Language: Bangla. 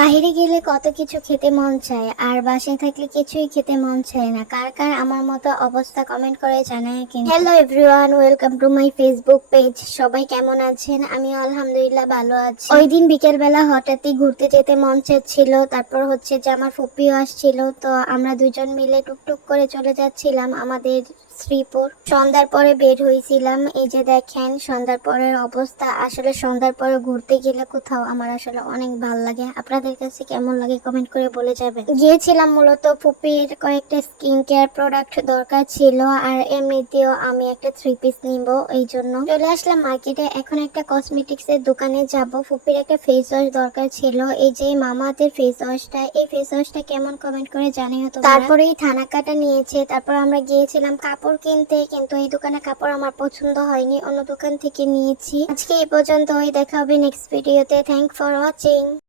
বাইরে গেলে কত কিছু খেতে মন চায়, আর বাসায় থাকলে কিছুই খেতে মন চায় না। কার কার আমার মতো অবস্থা কমেন্ট করে জানায় কিন্তু। Hello everyone, welcome to my Facebook page. সবাই কেমন আছেন? আমি আলহামদুলিল্লাহ ভালো আছি। ওই দিন বিকেল বেলা হঠাৎই ঘুরতে যেতে মন চাচ্ছিল। তারপর হচ্ছে যে আমার ফুপিও আসছিল, তো আমরা দুজন মিলে টুকটুক করে চলে যাচ্ছিলাম আমাদের শ্রীপুর। সন্ধ্যার পরে বের হয়েছিলাম। এই যে দেখেন সন্ধ্যার পরের অবস্থা। আসলে সন্ধ্যার পরে ঘুরতে গেলে কোথাও আমার আসলে অনেক ভালো লাগে। আপনাদের কাছে কেমন লাগে কমেন্ট করে বলে যাবেন। গিয়েছিলাম মূলত ফুপির কয়েকটা স্কিন কেয়ার প্রোডাক্ট দরকার ছিল, আর এমনিতেও আমি একটা 3 পিস নিব, এই জন্য চলে আসলাম মার্কেটে। এখন একটা কসমেটিক্স এর দোকানে যাব। ফুপির একটা ফেস ওয়াশ দরকার ছিল, এই যে মামাদের ফেস ওয়াশটা। এই ফেস ওয়াশটা কেমন কমেন্ট করে জানিও তো। তারপরেই থানা কাটা নিয়েছে। তারপর আমরা গিয়েছিলাম কাপড় কিনতে, কিন্তু এই দোকানে কাপড় আমার পছন্দ হয়নি, অন্য দোকান থেকে নিয়েছি। আজকে এই পর্যন্তই, দেখা হবে নেক্সট ভিডিওতে। Thank for watching.